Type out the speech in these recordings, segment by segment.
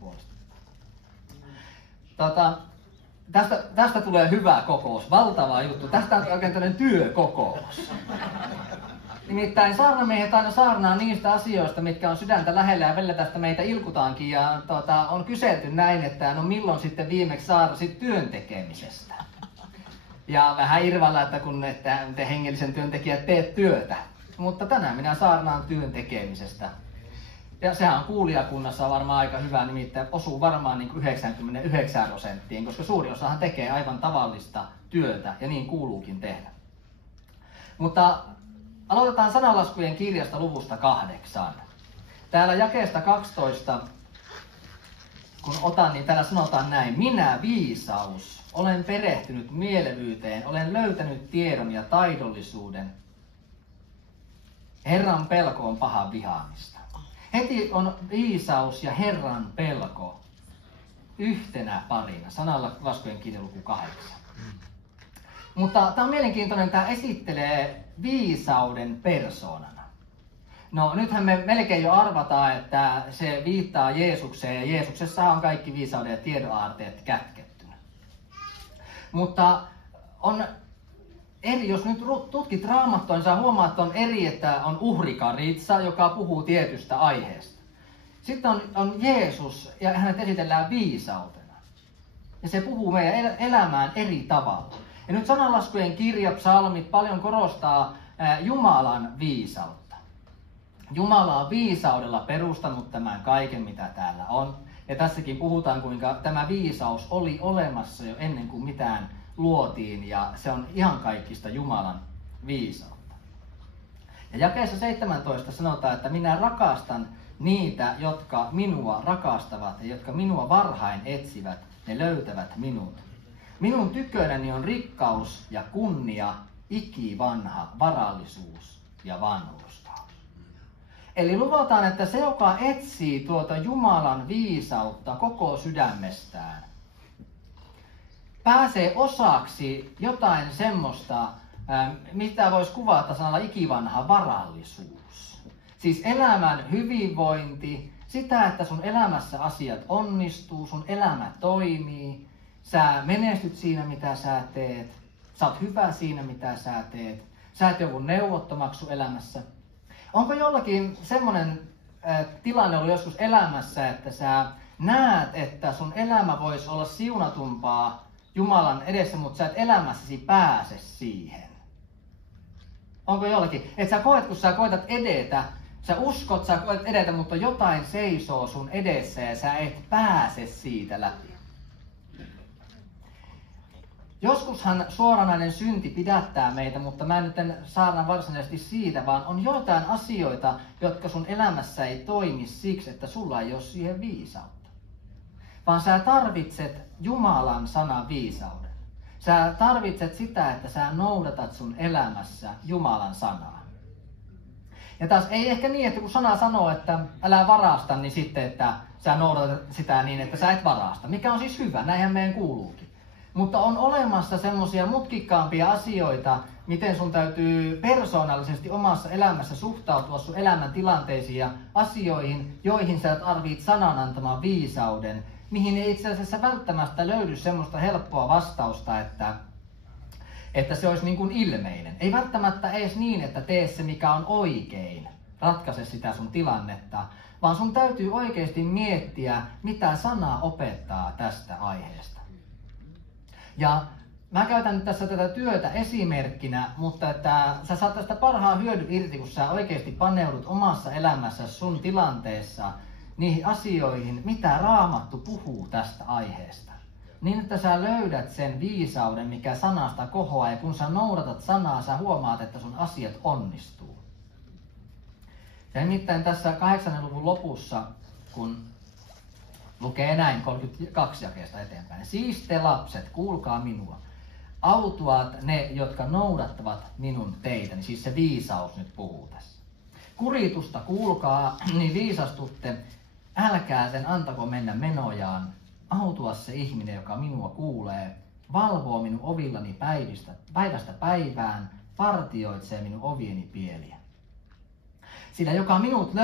puolesta. Tästä tulee hyvä kokous, valtava juttu. Tästä on oikein tällainen työkokous. Nimittäin saarnamiehet aina saarnaa niistä asioista, mitkä on sydäntä lähellä ja välillä tästä meitä ilkutaankin. Ja on kyselty näin, että no milloin sitten viimeksi saarnasit työn tekemisestä. Ja vähän irvalla, että kun te hengellisen työntekijät teet työtä. Mutta tänään minä saarnaan työn tekemisestä. Ja sehän on kuulijakunnassa varmaan aika hyvä, nimittäin osuu varmaan niin kuin 99%, koska suuri osahan tekee aivan tavallista työtä ja niin kuuluukin tehdä. Mutta aloitetaan sananlaskujen kirjasta luvusta 8. Täällä jakeesta 12, kun otan, niin täällä sanotaan näin. Minä, viisaus, olen perehtynyt mielevyyteen, olen löytänyt tiedon ja taidollisuuden. Herran pelko on pahan vihaamista. Heti on viisaus ja Herran pelko yhtenä parina. Sananlaskujen kirja luku 8. Mutta tämä on mielenkiintoinen, tämä esittelee viisauden persoonana. No nythän me melkein jo arvataan, että se viittaa Jeesukseen ja Jeesuksessa on kaikki viisauden ja tiedon aarteet kätkettynä. Mutta on eri, jos nyt tutkit Raamattua, niin saa huomaa, että on eri, että on uhrikaritsa, joka puhuu tietystä aiheesta. Sitten on Jeesus ja hänet esitellään viisautena. Ja se puhuu meidän elämään eri tavalla. Ja nyt sananlaskujen kirja, psalmit paljon korostaa Jumalan viisautta. Jumala on viisaudella perustanut tämän kaiken, mitä täällä on. Ja tässäkin puhutaan, kuinka tämä viisaus oli olemassa jo ennen kuin mitään luotiin, ja se on ihan kaikista Jumalan viisautta. Ja jakeessa 17 sanotaan, että minä rakastan niitä, jotka minua rakastavat ja jotka minua varhain etsivät, ne löytävät minut. Minun tykönäni on rikkaus ja kunnia, ikivanha varallisuus ja vanhurskaus. Eli luvataan, että se, joka etsii tuota Jumalan viisautta koko sydämestään, pääsee osaksi jotain semmoista, mitä voisi kuvata sanalla ikivanha varallisuus. Siis elämän hyvinvointi, sitä, että sun elämässä asiat onnistuu, sun elämä toimii, sä menestyt siinä, mitä sä teet, sä oot hyvä siinä, mitä sä teet, sä et joku neuvottomaksu elämässä. Onko jollakin semmoinen tilanne ollut joskus elämässä, että sä näet, että sun elämä voisi olla siunatumpaa Jumalan edessä, mutta sä et elämässäsi pääse siihen? Onko jollakin? Että sä koet, kun sä koetat edetä, sä uskot, sä koet edetä, mutta jotain seisoo sun edessä ja sä et pääse siitä läpi. Joskushan suoranainen synti pidättää meitä, mutta mä en nyt saarna varsinaisesti siitä, vaan on joitain asioita, jotka sun elämässä ei toimi siksi, että sulla ei ole siihen viisautta. Vaan sä tarvitset Jumalan sanan viisauden. Sä tarvitset sitä, että sä noudatat sun elämässä Jumalan sanaa. Ja taas ei ehkä niin, että kun sana sanoo, että älä varasta, niin sitten, että sä noudatat sitä niin, että sä et varasta. Mikä on siis hyvä, näinhän meidän kuuluukin. Mutta on olemassa semmoisia mutkikkaampia asioita, miten sun täytyy persoonallisesti omassa elämässä suhtautua sun elämän tilanteisiin ja asioihin, joihin sä tarvit sanan antaman viisauden, mihin ei itse asiassa välttämättä löydy semmoista helppoa vastausta, että se olisi niin kuin ilmeinen. Ei välttämättä edes niin, että tee se mikä on oikein, ratkaise sitä sun tilannetta, vaan sun täytyy oikeasti miettiä, mitä sana opettaa tästä aiheesta. Ja mä käytän nyt tässä tätä työtä esimerkkinä, mutta että sä saat tästä parhaan hyödyn irti, kun sä oikeasti paneudut omassa elämässä sun tilanteessa niihin asioihin, mitä Raamattu puhuu tästä aiheesta. Niin, että sä löydät sen viisauden, mikä sanasta kohoaa, ja kun sä noudatat sanaa, sä huomaat, että sun asiat onnistuu. Ja nimittäin tässä 8. luvun lopussa, kun lukee näin 32 jakeesta eteenpäin. Siis te lapset, kuulkaa minua. Autuaat ne, jotka noudattavat minun teitäni. Siis se viisaus nyt puhuu tässä. Kuritusta kuulkaa, niin viisastutte. Älkää sen antako mennä menojaan. Autua se ihminen, joka minua kuulee. Valvoo minun ovillani päivästä päivään. Partioitsee minun ovieni pieliä. Sillä joka minut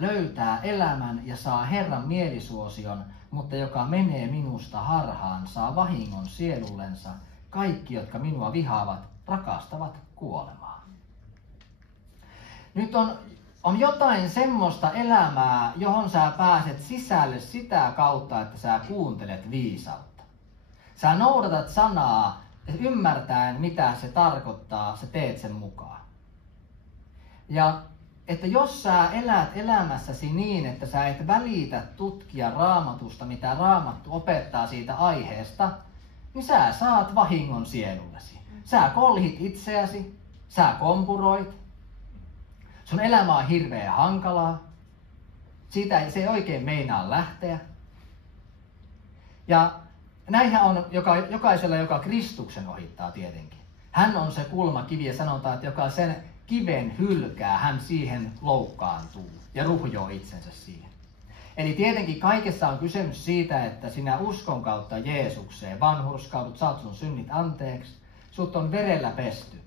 löytää elämän ja saa Herran mielisuosion, mutta joka menee minusta harhaan, saa vahingon sielullensa. Kaikki, jotka minua vihaavat, rakastavat kuolemaa. Nyt on jotain semmoista elämää, johon sä pääset sisälle sitä kautta, että sä kuuntelet viisautta. Sä noudatat sanaa ymmärtäen, mitä se tarkoittaa, sä teet sen mukaan. Ja että jos sä elät elämässäsi niin, että sä et välitä tutkia Raamatusta, mitä Raamattu opettaa siitä aiheesta, niin sä saat vahingon sielullesi. Sä kolhit itseäsi, sä kompuroit, sun elämä on hirveän hankalaa, siitä se ei oikein meinaa lähteä. Ja näinhän on jokaisella, joka Kristuksen ohittaa tietenkin. Hän on se kulmakivi ja sanotaan, että joka sen kiven hylkää, hän siihen loukkaantuu ja ruhjoo itsensä siihen. Eli tietenkin kaikessa on kysymys siitä, että sinä uskon kautta Jeesukseen vanhurskaudut, saat sun synnit anteeksi, sut on verellä pesty.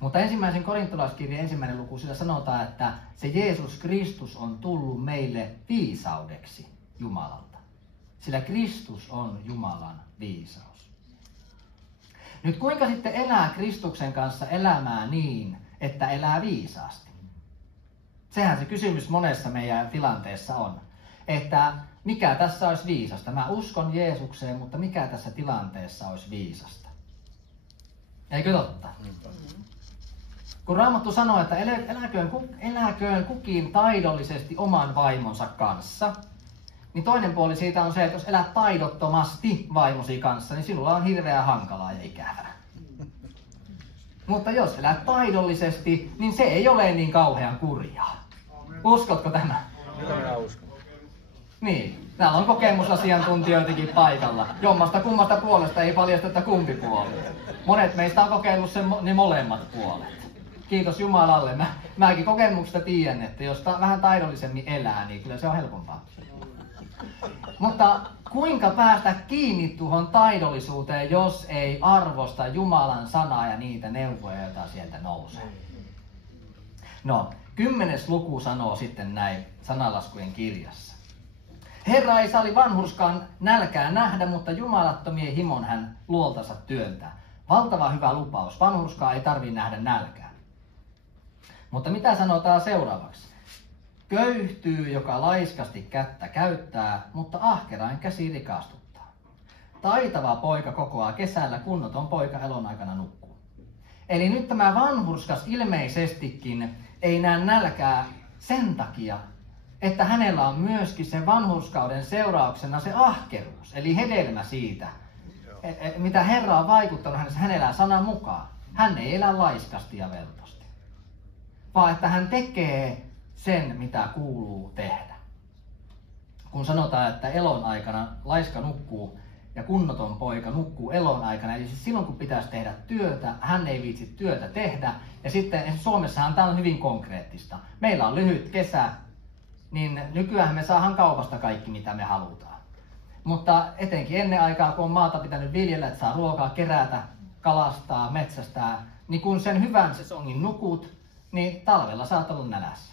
Mutta ensimmäisen korintolaiskirjan 1. luku, sillä sanotaan, että se Jeesus Kristus on tullut meille viisaudeksi Jumalalta. Sillä Kristus on Jumalan viisaus. Nyt kuinka sitten elää Kristuksen kanssa elämää niin, että elää viisaasti? Sehän se kysymys monessa meidän tilanteessa on. Että mikä tässä olisi viisasta? Mä uskon Jeesukseen, mutta mikä tässä tilanteessa olisi viisasta? Eikö totta? Kun Raamattu sanoo, että eläköön kukin taidollisesti oman vaimonsa kanssa, niin toinen puoli siitä on se, että jos elät taidottomasti vaimosi kanssa, niin sinulla on hirveän hankalaa ja ikävää. Mutta jos elät taidollisesti, niin se ei ole niin kauhean kurjaa. Uskotko tämä? Minä uskon. Niin, täällä on kokemusasiantuntijoitakin paikalla. Jommasta kummasta puolesta ei paljasteta kumpi puoli. Monet meistä on kokeillut ne molemmat puolet. Kiitos Jumalalle. Mäkin kokemuksesta tiedän, että jos vähän taidollisemmin elää, niin kyllä se on helpompaa. Mutta kuinka päästä kiinni tuohon taidollisuuteen, jos ei arvosta Jumalan sanaa ja niitä neuvoja, joita sieltä nousee? No, 10. luku sanoo sitten näin sananlaskujen kirjassa. Herra ei salli vanhurskaan nälkää nähdä, mutta jumalattomien himon hän luoltansa työntää. Valtava hyvä lupaus. Vanhurskaa ei tarvitse nähdä nälkää. Mutta mitä sanotaan seuraavaksi? Köyhtyy, joka laiskasti kättä käyttää, mutta ahkerain käsi rikastuttaa. Taitava poika kokoaa kesällä, kunnoton poika elon aikana nukkuu. Eli nyt tämä vanhurskas ilmeisestikin ei näe nälkää sen takia, että hänellä on myöskin sen vanhurskauden seurauksena se ahkeruus, eli hedelmä siitä, mitä Herra on vaikuttanut hänessä, hän elää sanan mukaan. Hän ei elä laiskasti ja veltosti, vaan että hän tekee sen, mitä kuuluu tehdä. Kun sanotaan, että elon aikana laiska nukkuu ja kunnoton poika nukkuu elon aikana, eli siis silloin kun pitäisi tehdä työtä, hän ei viitsi työtä tehdä. Ja sitten Suomessahan tämä on hyvin konkreettista. Meillä on lyhyt kesä, niin nykyään me saadaan kaupasta kaikki, mitä me halutaan. Mutta etenkin ennen aikaa, kun on maata pitänyt viljellä, että saa ruokaa kerätä, kalastaa, metsästää, niin kun sen hyvän sesongin nukut, niin talvella saat olla nälässä.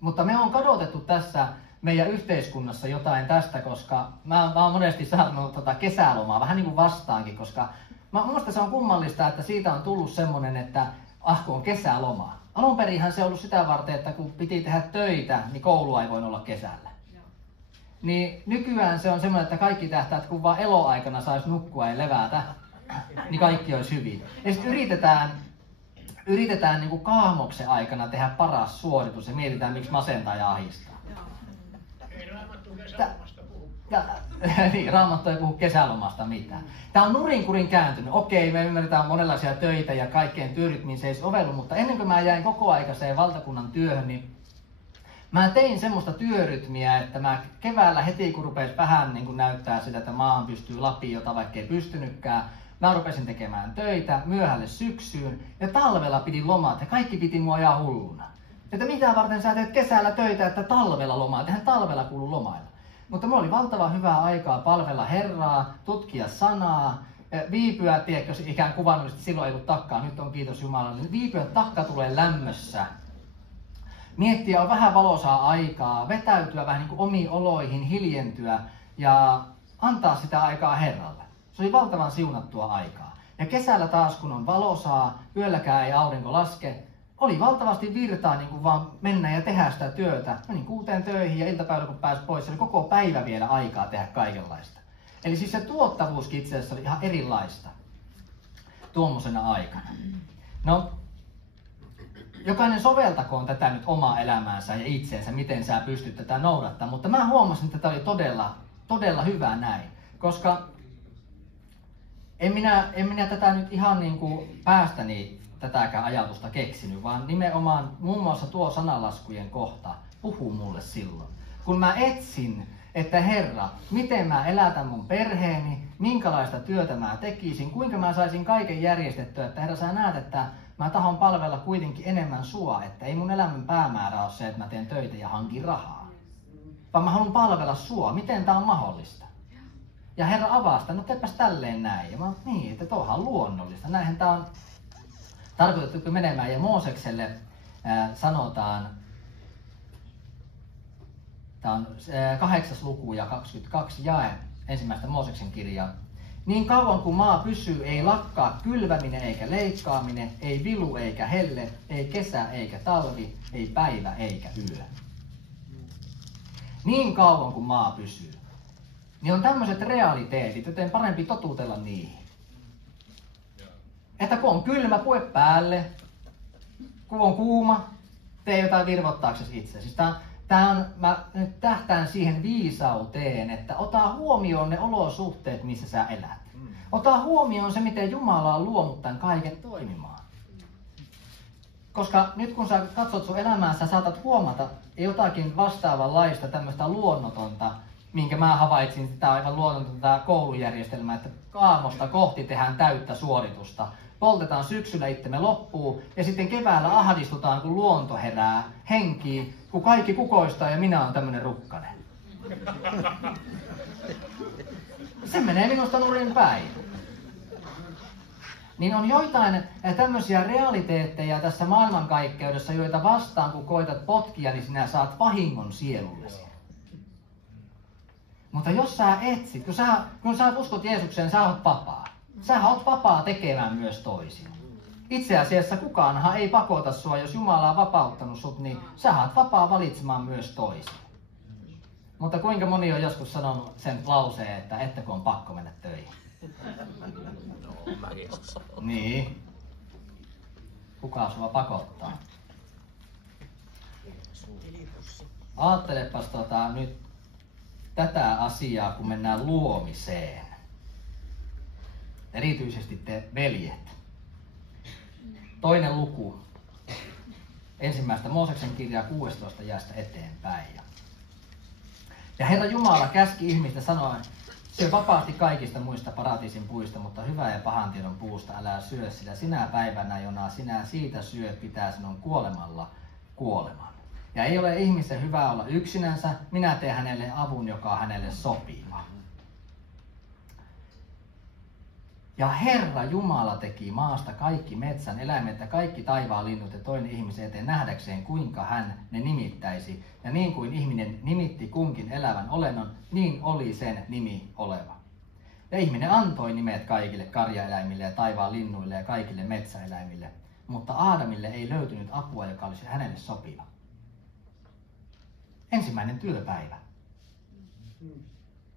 Mutta me on kadotettu tässä meidän yhteiskunnassa jotain tästä, koska mä oon monesti saanut kesälomaa vähän niin kuin vastaankin, koska minusta se on kummallista, että siitä on tullut semmoinen, että kun on kesäloma. Alunperinhän se on ollut sitä varten, että kun piti tehdä töitä, niin koulua ei voinut olla kesällä. Niin nykyään se on semmoinen, että kaikki tähtää, että kun vaan eloaikana saisi nukkua ja levätä, niin kaikki olisi hyvin. Ja sitten yritetään niin kuin kaamoksen aikana tehdä paras suoritus ja mietitään, miksi masentaa ja ahistaa. Ei Raamattu kesälomasta puhu. Niin, Raamattu ei puhu kesälomasta mitään. Tämä on nurinkurin kääntynyt. Okei, me ymmärretään monenlaisia töitä ja kaikkeen työrytmiin se ei sovellu, mutta ennen kuin mä jäin kokoaikaiseen valtakunnan työhön, niin mä tein semmoista työrytmiä, että mä keväällä heti kun rupesi vähän niin kuin näyttää sitä, että maan pystyy lapiota, vaikka ei pystynytkään, mä rupesin tekemään töitä myöhälle syksyyn ja talvella pidin lomat ja kaikki piti mua ihan hulluna. Että mitä varten sä teet kesällä töitä, että talvella lomaa, eihän talvella kuulu lomailla. Mutta mulla oli valtava hyvää aikaa palvella Herraa, tutkia sanaa, viipyä, tiedätkö, ikään kuvannollisesti silloin ei ollut takkaa, nyt on kiitos Jumalalle, viipyä takka tulee lämmössä miettiä on vähän valoisaa aikaa, vetäytyä vähän niin kuin omiin oloihin, hiljentyä ja antaa sitä aikaa Herralle. Se oli valtavan siunattua aikaa. Ja kesällä taas, kun on valoisaa, yölläkään ei aurinko laske, oli valtavasti virtaa niin kuin vaan mennä ja tehdä sitä työtä. Menin 6 töihin ja iltapäivällä kun pääsi pois, se oli koko päivä vielä aikaa tehdä kaikenlaista. Eli siis se tuottavuuskin itse asiassa oli ihan erilaista tuommoisena aikana. No, jokainen soveltakoon tätä nyt omaa elämäänsä ja itseensä, miten sä pystyt tätä noudattamaan. Mutta mä huomasin, että tämä oli todella hyvä näin. Koska en minä tätä nyt ihan niin kuin päästäni tätäkään ajatusta keksinyt, vaan nimenomaan muun muassa tuo sanalaskujen kohta puhuu mulle silloin. Kun mä etsin, että Herra, miten mä elätän mun perheeni, minkälaista työtä mä tekisin, kuinka mä saisin kaiken järjestettyä, että Herra sä näet, että mä tahon palvella kuitenkin enemmän sua, että ei mun elämän päämäärä ole se, että mä teen töitä ja hankin rahaa. Vaan mä haluan palvella sua, miten tää on mahdollista. Ja Herra avaa sitä, no teepäs tälleen näin. Ja mä niin, että tuohan on luonnollista. Näinhän tää on tarkoitettu menemään. Ja Moosekselle sanotaan, tämä on 8. luku ja 22 jae ensimmäistä Mooseksen kirjaa. Niin kauan kuin maa pysyy, ei lakkaa kylväminen eikä leikkaaminen, ei vilu eikä helle, ei kesä eikä talvi, ei päivä eikä yö. Niin kauan kuin maa pysyy. Niin on tämmöiset realiteetit, joten parempi totutella niihin. Että kun on kylmä, pue päälle. Kun on kuuma, tee jotain virvoittaaksesi itse. Siis mä nyt tähtään siihen viisauteen, että ota huomioon ne olosuhteet, missä sä elät. Ota huomioon se, miten Jumala on luonut tämän kaiken toimimaan. Koska nyt kun sä katsot sun elämäänsä, saatat huomata jotakin vastaavanlaista tämmöistä luonnotonta, minkä mä havaitsin, tämä aivan luonnotonta koulujärjestelmää, että aamusta kohti tehdään täyttä suoritusta. Poltetaan syksyllä itsemme loppuun ja sitten keväällä ahdistutaan, kun luonto herää henkiin, kun kaikki kukoistaa ja minä olen tämmönen rukkanen. Se menee minusta nurin päin. Niin on joitain tämmöisiä realiteetteja tässä maailmankaikkeudessa, joita vastaan kun koitat potkia, niin sinä saat vahingon sielullesi. Mutta jos sä etsit, kun sä uskot Jeesukseen, sä oot vapaa. Sä oot vapaa tekemään myös toisin. Itse asiassa kukaanhan ei pakota sua, jos Jumala on vapauttanut sut, niin sä oot vapaa valitsemaan myös toisin. Mutta kuinka moni on joskus sanonut sen lauseen, että ettäkö on pakko mennä töihin? Niin. Kuka sua pakottaa? Aattelepas nyt tätä asiaa, kun mennään luomiseen. Erityisesti te veljet. 2. luku. 1. Mooseksen kirjaa 16 jaesta eteenpäin. Ja Herra Jumala käski ihmistä sanoen, syö vapaasti kaikista muista paratiisin puista, mutta hyvää ja pahan tiedon puusta älä syö, sillä sinä päivänä, jona sinä siitä syöt, pitää sinun kuolemalla kuoleman. Ja ei ole ihmisen hyvä olla yksinänsä, minä teen hänelle avun, joka on hänelle sopiva. Ja Herra Jumala teki maasta kaikki metsän eläimet ja kaikki taivaan linnut ja toinen ihmisen eteen nähdäkseen, kuinka hän ne nimittäisi. Ja niin kuin ihminen nimitti kunkin elävän olennon, niin oli sen nimi oleva. Ja ihminen antoi nimet kaikille karjaeläimille ja taivaan linnuille ja kaikille metsäeläimille. Mutta Aadamille ei löytynyt apua, joka olisi hänelle sopiva. Ensimmäinen työpäivä.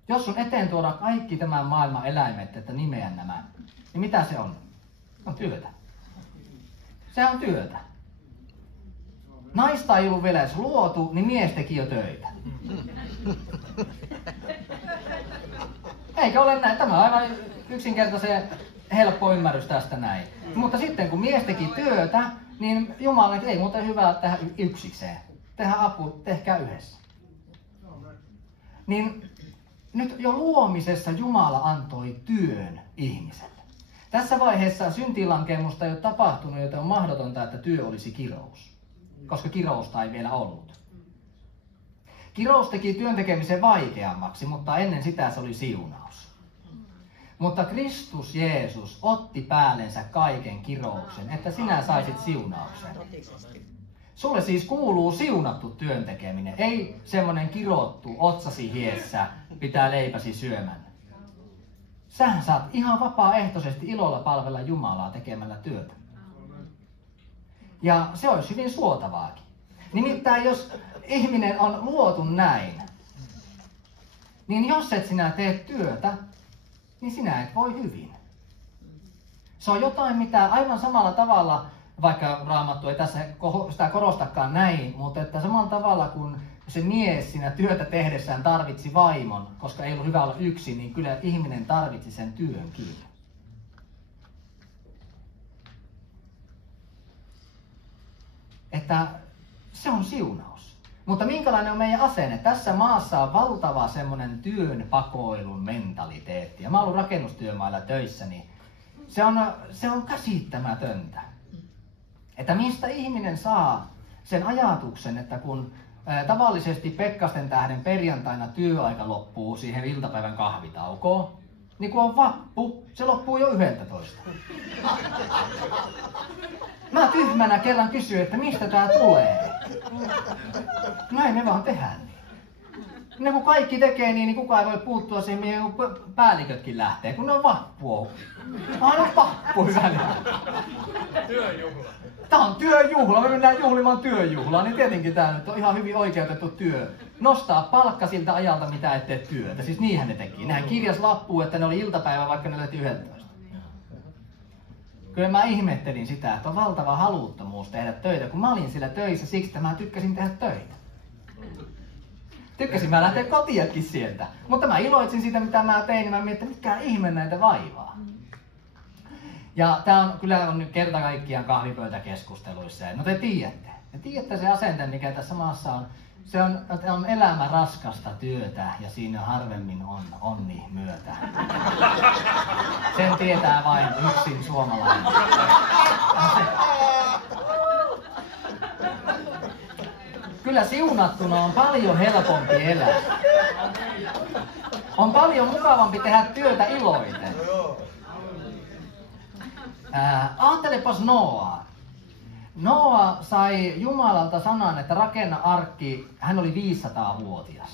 Jos sun eteen tuodaan kaikki tämän maailman eläimet, että nimeä nämä, niin mitä se on? Se on työtä. Se on työtä. Naista ei ollut vielä edes luotu, niin mies teki jo töitä. Eikä ole näin. Tämä on aivan yksinkertaisen helppo ymmärrys tästä näin. Mutta sitten kun mies teki työtä, niin Jumala ei muuten hyvä tehdä yksikseen. Tehdä apu, tehkää yhdessä. Niin nyt jo luomisessa Jumala antoi työn ihmiselle. Tässä vaiheessa syntilankemusta ei ole tapahtunut, joten on mahdotonta, että työ olisi kirous. Koska kirousta ei vielä ollut. Kirous teki työn tekemisen vaikeammaksi, mutta ennen sitä se oli siunaus. Mutta Kristus Jeesus otti päällensä kaiken kirouksen, että sinä saisit siunauksen. Sulle siis kuuluu siunattu työn tekeminen, ei semmonen kirottu otsasi hiessä pitää leipäsi syömän. Sähän saat ihan vapaaehtoisesti ilolla palvella Jumalaa tekemällä työtä. Ja se olisi hyvin suotavaakin. Nimittäin jos ihminen on luotu näin, niin jos et sinä tee työtä, niin sinä et voi hyvin. Se on jotain, mitä aivan samalla tavalla, vaikka Raamattu ei tässä sitä korostakaan näin, mutta että samalla tavalla kuin se mies siinä työtä tehdessään tarvitsi vaimon, koska ei ollut hyvä olla yksin, niin kyllä ihminen tarvitsi sen työnkin. Että se on siunaus. Mutta minkälainen on meidän asenne? Tässä maassa on valtava semmoinen työn pakoilun mentaliteetti. Ja mä oon ollut rakennustyömailla töissä, niin se on käsittämätöntä. Että mistä ihminen saa sen ajatuksen, että kun tavallisesti Pekkasten tähden perjantaina työaika loppuu siihen iltapäivän kahvitaukoon, niin kun on vappu, se loppuu jo 11. Mä tyhmänä kerran kysyin, että mistä tää tulee. Näin me vaan tehdään niin. Ne kun kaikki tekee niin kukaan ei voi puuttua siihen, mihin päällikötkin lähtee, kun ne on vappu. Aina on vappu hyvällä. Työjuhla. Tää on työjuhla, me mennään juhlimaan työjuhlaa, niin tietenkin tää nyt on ihan hyvin oikeutettu työ. Nostaa palkka siltä ajalta, mitä et tee työtä. Siis niinhän ne teki. Nehän kirjas lappuun, että ne oli iltapäivä, vaikka ne lähti 11. Kyllä mä ihmettelin sitä, että on valtava haluttomuus tehdä töitä, kun mä olin siellä töissä siksi, että mä tykkäsin tehdä töitä. Tykkäsin mä lähteä kotiakin sieltä, mutta mä iloitsin siitä, mitä mä tein, niin mä mietin, että mikä ihme näitä vaivaa. Ja tää on kyllä nyt kerta kaikkiaan kahvipöytäkeskusteluissa. No te tiedätte se asente, mikä tässä maassa on. Se on elämä raskasta työtä ja siinä harvemmin on onni myötä. Sen tietää vain yksin suomalainen. Kyllä siunattuna on paljon helpompi elää. On paljon mukavampi tehdä työtä iloiten. Ajattelepas Noaa. Noa sai Jumalalta sanan, että rakenna arkki, hän oli 500-vuotias.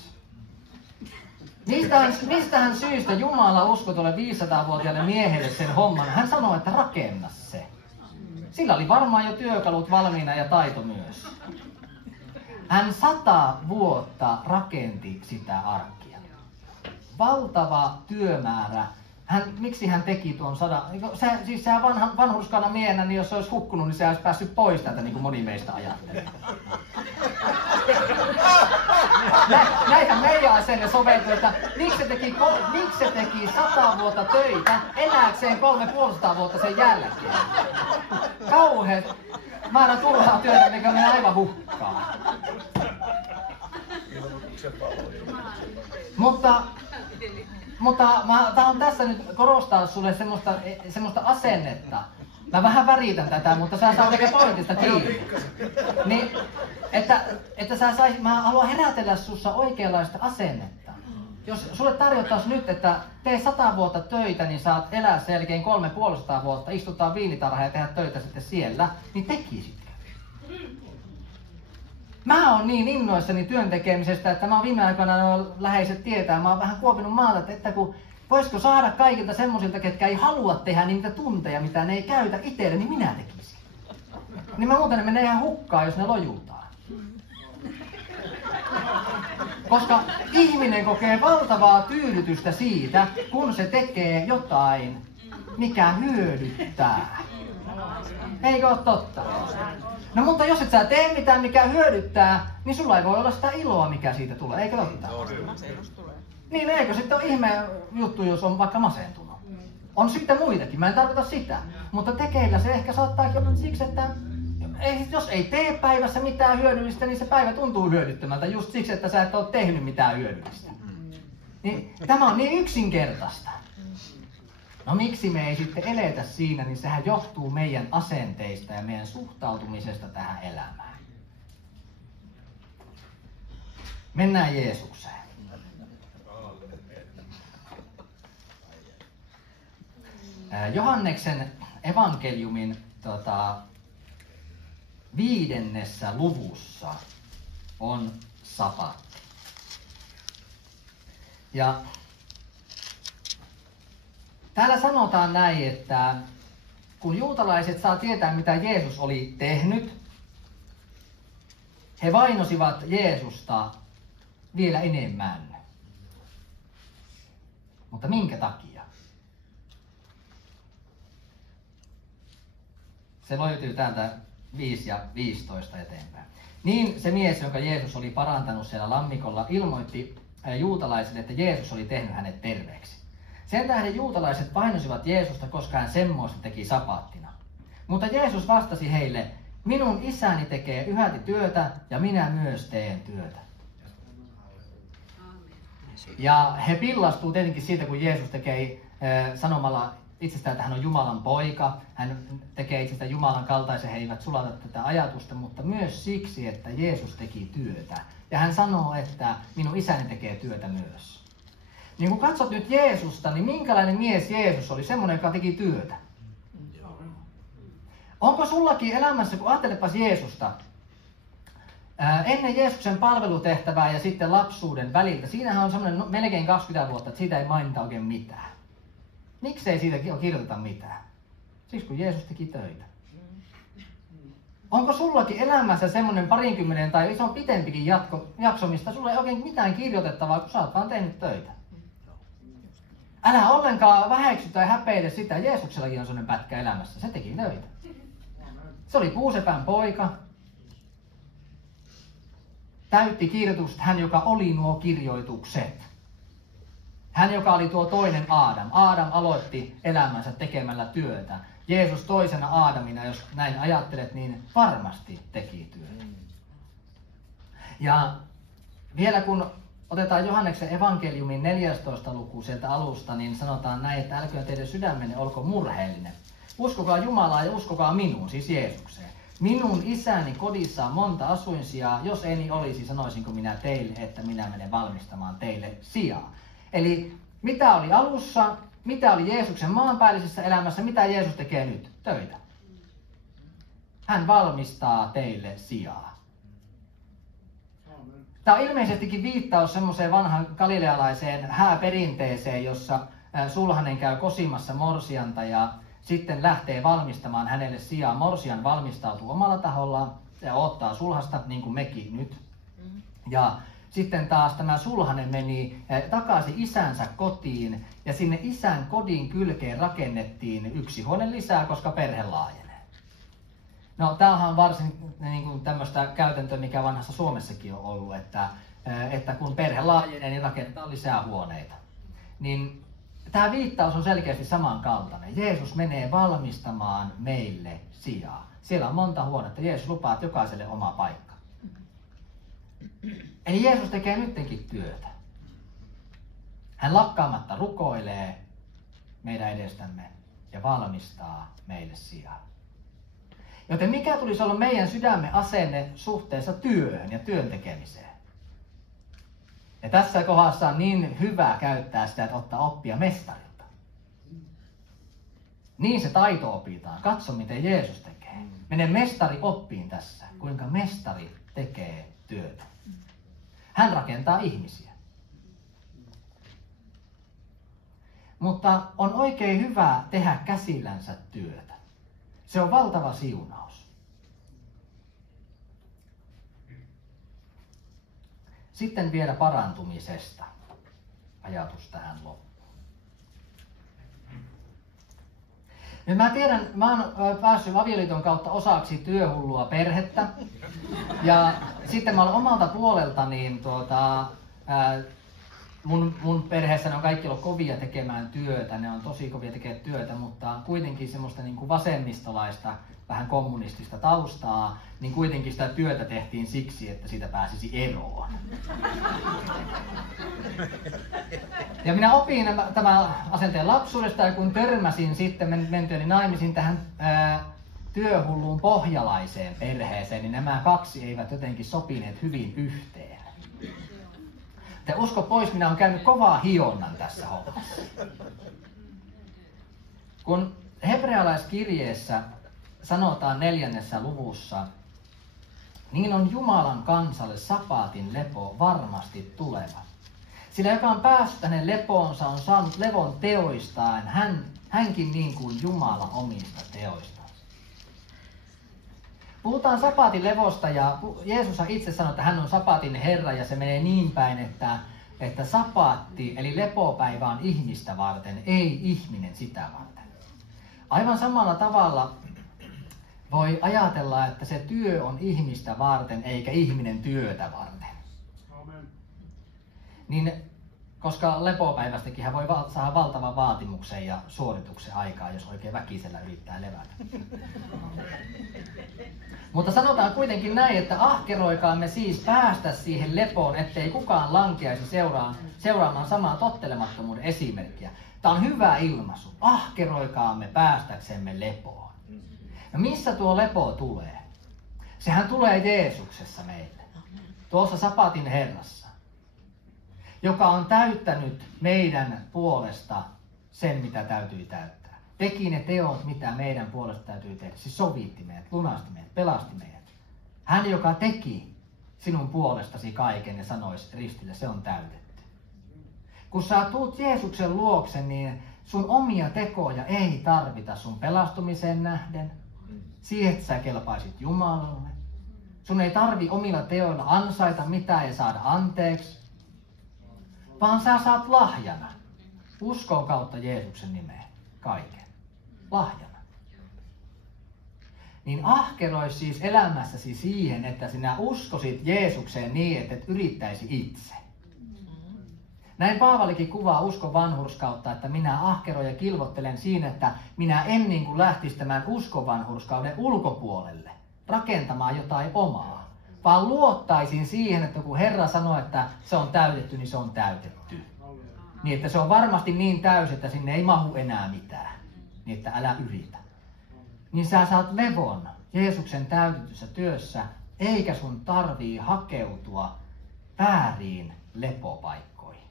Mistähän syystä Jumala uskoi tuolle 500-vuotiaalle miehelle sen homman? Hän sanoi, että rakenna se. Sillä oli varmaan jo työkalut valmiina ja taito myös. Hän 100 vuotta rakenti sitä arkkia. Valtava työmäärä. Miksi hän teki tuon 100? Siis sehän vanhurskana miehenä, niin jos se olisi hukkunut, niin se olisi päässyt pois täältä, niin kuin moni meistä ajattelee. Näinhän meidän asenne soveltuu, että miksi se teki 100 vuotta töitä elääkseen 350 vuotta sen jälkeen. Kauheat määrä turhaa työtä, mikä menee aivan hukkaan. Mutta mä tahan tässä nyt korostaa sulle semmoista asennetta. Mä vähän väritän tätä, mutta sä saat eikä pointista kiinni. Niin, mä haluan herätellä sussa oikeanlaista asennetta. Jos sulle tarjottaisiin nyt, että tee 100 vuotta töitä, niin saat elää sen jälkeen 350 vuotta, istuttaa viinitarhaa ja tehdä töitä sitten siellä, niin tekisitkö? Mä oon niin innoissani työn tekemisestä, että mä oon viime aikoina läheiset tietää, mä oon vähän kuopinut maalta, että kun voisiko saada kaikilta semmoisilta, ketkä ei halua tehdä niitä tunteja, mitä ne ei käytä itselle, niin minä tekisin. Niin mä muuten ne menee ihan hukkaan, jos ne lojutaan. Koska ihminen kokee valtavaa tyydytystä siitä, kun se tekee jotain, mikä hyödyttää. Eikö ole totta? No mutta jos et sä tee mitään, mikä hyödyttää, niin sulla ei voi olla sitä iloa, mikä siitä tulee. Eikö totta? Niin eikö sitten ole ihme juttu, jos on vaikka masentunut? On sitten muitakin, mä en tarkoita sitä. Mutta tekeillä se ehkä saattaa olla siksi, että jos ei tee päivässä mitään hyödyllistä, niin se päivä tuntuu hyödyttömältä just siksi, että sä et ole tehnyt mitään hyödyllistä. Niin, tämä on niin yksinkertaista. No miksi me ei sitten eletä siinä, niin sehän johtuu meidän asenteista ja meidän suhtautumisesta tähän elämään. Mennään Jeesukseen. Johanneksen evankeliumin 5. luvussa on sapatti. Ja täällä sanotaan näin, että kun juutalaiset saa tietää, mitä Jeesus oli tehnyt, he vainosivat Jeesusta vielä enemmän. Mutta minkä takia? Se löytyy täältä 5 ja 15 eteenpäin. Niin se mies, jonka Jeesus oli parantanut siellä lammikolla, ilmoitti juutalaisille, että Jeesus oli tehnyt hänet terveeksi. Sen tähden juutalaiset vainosivat Jeesusta, koska hän semmoista teki sapaattina. Mutta Jeesus vastasi heille, minun isäni tekee yhäti työtä ja minä myös teen työtä. Ja he pillastuu tietenkin siitä, kun Jeesus tekee sanomalla itsestään, että hän on Jumalan poika. Hän tekee itsestään Jumalan kaltaisen, he eivät sulata tätä ajatusta, mutta myös siksi, että Jeesus teki työtä. Ja hän sanoo, että minun isäni tekee työtä myös. Niin kun katsot nyt Jeesusta, niin minkälainen mies Jeesus oli? Semmoinen, joka teki työtä. Onko sullakin elämässä, kun ajattelepas Jeesusta, ennen Jeesuksen palvelutehtävää ja sitten lapsuuden väliltä, siinähän on semmoinen melkein 20 vuotta, että siitä ei mainita oikein mitään. Miksei siitä kirjoiteta mitään? Siksi kun Jeesus teki töitä. Onko sullakin elämässä semmoinen 20 tai iso pitempikin jakso, mistä sulla ei oikein mitään kirjoitettavaa, kun sä oot vaan tehnyt töitä? Älä ollenkaan väheksy tai häpeile sitä. Jeesuksellakin on semmoinen pätkä elämässä. Se teki töitä. Se oli puusepän poika. Täytti kirjoitukset hän, joka oli nuo kirjoitukset. Hän, joka oli tuo toinen Aadam. Aadam aloitti elämänsä tekemällä työtä. Jeesus toisena Aadamina, jos näin ajattelet, niin varmasti teki työtä. Ja vielä kun otetaan Johanneksen evankeliumin 14. luku sieltä alusta, niin sanotaan näin, että älköön teidän sydämenne olko murheellinen. Uskokaa Jumalaa ja uskokaa minuun, siis Jeesukseen. Minun isäni kodissa on monta asuinsijaa, jos ei niin olisi, sanoisinko minä teille, että minä menen valmistamaan teille sijaa. Eli mitä oli alussa, mitä oli Jeesuksen maanpäällisessä elämässä, mitä Jeesus tekee nyt? Töitä. Hän valmistaa teille sijaa. Tämä on ilmeisestikin viittaus semmoiseen vanhan galilealaiseen hääperinteeseen, jossa sulhanen käy kosimassa morsianta ja sitten lähtee valmistamaan hänelle sijaa. Morsian valmistautuu omalla tahollaan ja ottaa sulhasta, niin kuin mekin nyt. Ja sitten taas tämä sulhanen meni takaisin isänsä kotiin ja sinne isän kodin kylkeen rakennettiin yksi huone lisää, koska perhe laajenee. No tämähän on varsin niin kuin tämmöistä käytäntöä, mikä vanhassa Suomessakin on ollut, että kun perhe laajenee, niin rakennetaan lisää huoneita. Niin tämä viittaus on selkeästi samankaltainen. Jeesus menee valmistamaan meille sijaa. Siellä on monta huonetta. Jeesus lupaa, että jokaiselle oma paikka. Eli Jeesus tekee nyttenkin työtä. Hän lakkaamatta rukoilee meidän edestämme ja valmistaa meille sijaa. Joten mikä tulisi olla meidän sydämme asenne suhteessa työhön ja työn tekemiseen? Ja tässä kohdassa on niin hyvä käyttää sitä, että ottaa oppia mestarilta. Niin se taito opitaan. Katso, miten Jeesus tekee. Mene mestari oppiin tässä, kuinka mestari tekee työtä. Hän rakentaa ihmisiä. Mutta on oikein hyvä tehdä käsillänsä työtä. Se on valtava siunaus. Sitten vielä parantumisesta. Ajatus tähän loppuun. Nyt mä tiedän, mä oon päässyt avioliiton kautta osaksi työhullua perhettä. Ja sitten mä olen omalta puoleltani, mun perheessä ne on kaikki ollut kovia tekemään työtä, ne on tosi kovia tekemään työtä, mutta kuitenkin semmoista niin kuin vasemmistolaista, vähän kommunistista taustaa, niin kuitenkin sitä työtä tehtiin siksi, että siitä pääsisi eroon. Ja minä opin tämän asenteen lapsuudesta, ja kun törmäsin sitten mentyäni naimisiin tähän työhulluun pohjalaiseen perheeseen, niin nämä kaksi eivät jotenkin sopineet hyvin yhteen. Te usko pois, minä olen käynyt kovaa hionnan tässä hommassa. Kun hebrealaiskirjeessä sanotaan 4. luvussa, niin on Jumalan kansalle sapaatin lepo varmasti tuleva. Sillä joka on päässyt hänen lepoonsa, on saanut levon teoistaan, hänkin niin kuin Jumala omista teoistaan. Puhutaan sapaatin levosta ja Jeesus itse sanoi, että hän on sapaatin Herra, ja se menee niin päin, että sapaatti eli lepopäivä on ihmistä varten, ei ihminen sitä varten. Aivan samalla tavalla voi ajatella, että se työ on ihmistä varten eikä ihminen työtä varten. Amen. Niin, koska lepopäivästäkin hän voi saada valtavan vaatimuksen ja suorituksen aikaa, jos oikein väkisellä yrittää levätä. Mutta sanotaan kuitenkin näin, että ahkeroikaamme siis päästä siihen lepoon, ettei kukaan lankeaisi seuraamaan samaa tottelemattomuuden esimerkkiä. Tämä on hyvä ilmaisu. Ahkeroikaamme päästäksemme lepoon. No missä tuo lepo tulee? Sehän tulee Jeesuksessa meille. Tuossa sapaatin Herrassa, joka on täyttänyt meidän puolesta sen, mitä täytyy täyttää. Teki ne teot, mitä meidän puolesta täytyy tehdä. Siis sovitti meidät, lunasti meidät, pelasti meidät. Hän, joka teki sinun puolestasi kaiken ja sanoisi ristille, se on täytetty. Kun sä tuut Jeesuksen luokse, niin sun omia tekoja ei tarvita sun pelastumiseen nähden. Siihen, että sä kelpaisit Jumalalle. Sun ei tarvi omilla teoilla ansaita mitään ja saada anteeksi. Vaan sä saat lahjana, uskon kautta Jeesuksen nimeen, kaiken. Lahjana. Niin ahkeroi siis elämässäsi siihen, että sinä uskosit Jeesukseen niin, että et yrittäisi itse. Näin Paavalikin kuvaa uskon vanhurskautta, että minä ahkeroin ja kilvottelen siinä, että minä en niin kuin lähtisi tämän uskon vanhurskauden ulkopuolelle rakentamaan jotain omaa, vaan luottaisin siihen, että kun Herra sanoo, että se on täytetty, niin se on täytetty. Niin, että se on varmasti niin täysi, että sinne ei mahu enää mitään. Niin, että älä yritä. Niin sä saat levon Jeesuksen täytetyssä työssä, eikä sun tarvii hakeutua vääriin lepopaikkoihin.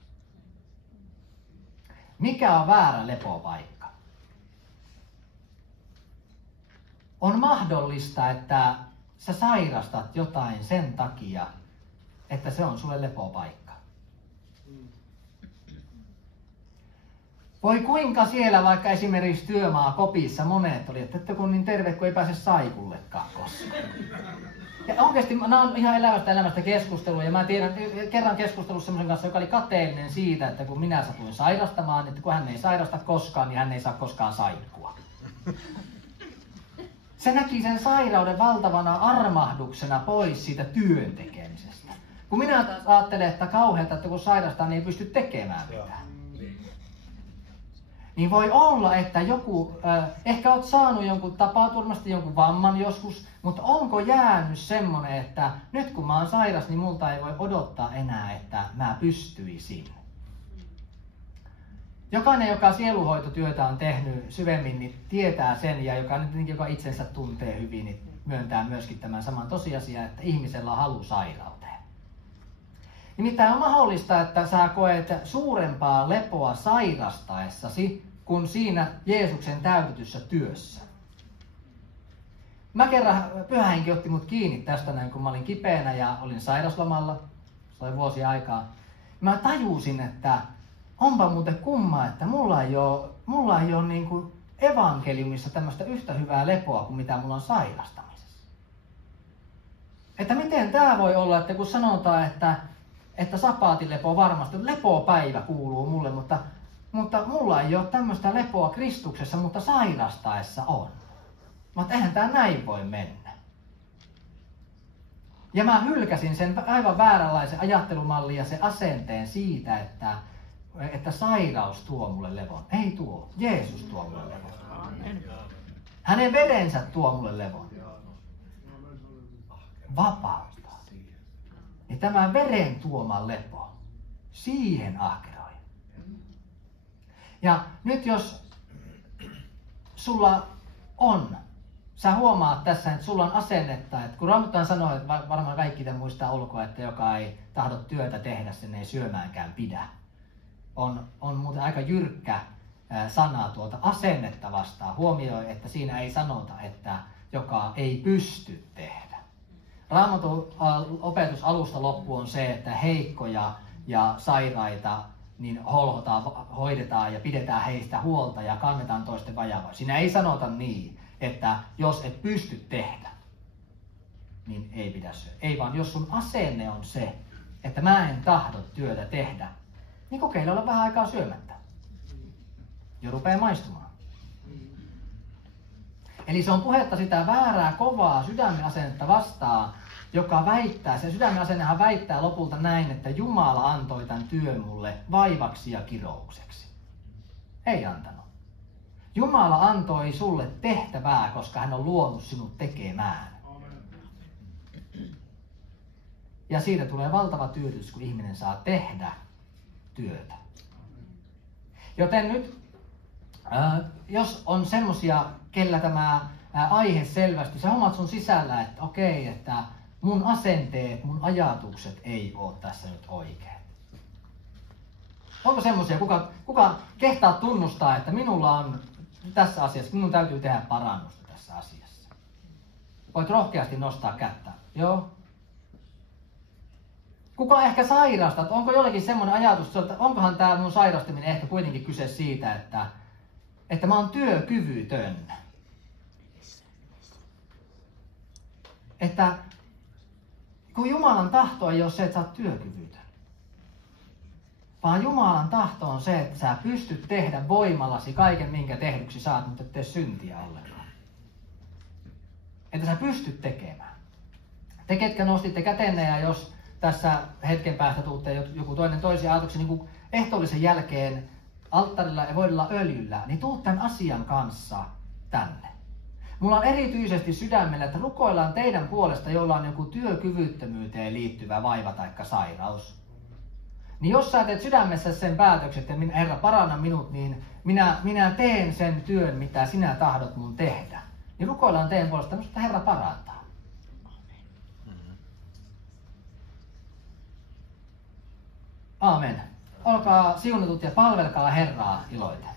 Mikä on väärä lepopaikka? On mahdollista, että sä sairastat jotain sen takia, että se on sulle lepopaikka. Voi kuinka siellä vaikka esimerkiksi työmaakopissa monet oli, että kun niin terve, kun ei pääse saikullekaan koskaan. Ja oikeasti nämä on ihan elämästä keskustelua, ja mä tiedän kerran keskustelussa semmoisen kanssa, joka oli kateellinen siitä, että kun minä satuin sairastamaan, että kun hän ei sairasta koskaan, niin hän ei saa koskaan saikkua. Se näki sen sairauden valtavana armahduksena pois siitä työn tekemisestä. Kun minä ajattelen, että kauheata, että kun sairastaa, niin ei pysty tekemään mitään. Niin voi olla, että joku, ehkä olet saanut jonkun tapaturmasti jonkun vamman joskus, mutta onko jäänyt semmoinen, että nyt kun mä oon sairas, niin multa ei voi odottaa enää, että mä pystyisin. Jokainen, joka sieluhoitotyötä on tehnyt syvemmin, niin tietää sen, ja joka itsensä tuntee hyvin, niin myöntää myöskin tämän saman tosiasian, että ihmisellä on halu sairauteen. Nimittäin on mahdollista, että sä koet suurempaa lepoa sairastaessasi kuin siinä Jeesuksen täytetyssä työssä. Mä kerran Pyhä Henki otti mut kiinni tästä näin, kun mä olin kipeänä ja olin sairaslomalla. Se oli vuosi aikaa. Mä tajusin, että onpa muuten kumma, että mulla ei ole niin kuin evankeliumissa tämmöistä yhtä hyvää lepoa kuin mitä mulla on sairastamisessa. Että miten tää voi olla, että kun sanotaan, että sapaatin lepo varmasti, lepopäivä kuuluu mulle, mutta mulla ei ole tämmöistä lepoa Kristuksessa, mutta sairastaessa on. Mutta eihän tää näin voi mennä. Ja mä hylkäsin sen aivan vääränlaisen ajattelumallin ja sen asenteen siitä, että sairaus tuo mulle levon. Ei tuo. Jeesus tuo mulle levon. Hänen verensä tuo mulle levon. Vapauttaa. Ja tämä veren tuoma lepo, siihen ahkeroi. Ja nyt jos sulla on, sä huomaat tässä, että sulla on asennetta, että kun Raamattu sanoo, että varmaan kaikki te muistaa ulkoa, että joka ei tahdo työtä tehdä, sen ei syömäänkään pidä. On muuten aika jyrkkä sana tuolta asennetta vastaan. Huomioi, että siinä ei sanota, että joka ei pysty tehdä, Raamatun opetus alusta loppuun on se, että heikkoja ja sairaita niin hoidetaan ja pidetään heistä huolta ja kannetaan toisten vajavaa. Siinä ei sanota niin, että jos et pysty tehdä, niin ei pidä syödä. Ei vaan, jos sun asenne on se, että mä en tahdo työtä tehdä, niin kokeile olla vähän aikaa syömättä. Ja rupeaa maistumaan. Eli se on puhetta sitä väärää, kovaa sydämen asennetta vastaan, joka väittää, se sydämen asennehan väittää lopulta näin, että Jumala antoi tämän työn mulle vaivaksi ja kiroukseksi. Ei antanut. Jumala antoi sulle tehtävää, koska hän on luonut sinut tekemään. Ja siitä tulee valtava tyydytys, kun ihminen saa tehdä työtä. Joten nyt, jos on semmosia, kellä tämä aihe selvästi, sä huomaat sun sisällä, että okei, että mun asenteet, mun ajatukset ei ole tässä nyt oikein. Onko semmoisia, kuka kehtaa tunnustaa, että minulla on tässä asiassa, minun täytyy tehdä parannusta tässä asiassa? Voit rohkeasti nostaa kättä. Joo. Kuka ehkä sairastaa, että onko jollekin semmoinen ajatus, että onkohan tämä mun sairastaminen ehkä kuitenkin kyse siitä, että mä oon työkyvytön. Että kun Jumalan tahto ei ole se, että sä oot työkyvytön. Vaan Jumalan tahto on se, että sä pystyt tehdä voimallasi kaiken, minkä tehdyksi saat, mutta et tee syntiä ollenkaan. Että sä pystyt tekemään. Te, ketkä nostitte kätenne, ja jos tässä hetken päästä tuutte joku toisia ajatuksia, niin kuin ehtoollisen jälkeen alttarilla ja voidella öljyllä, niin tuut tämän asian kanssa tänne. Mulla on erityisesti sydämellä, että rukoillaan teidän puolesta, jolla on joku työkyvyttömyyteen liittyvä vaiva tai sairaus. Niin jos sä teet sydämessä sen päätöksen, että Herra paranna minut, niin minä teen sen työn, mitä sinä tahdot mun tehdä. Niin rukoillaan teidän puolesta, että Herra parantaa. Aamen. Olkaa siunatut ja palvelkaa Herraa iloiten.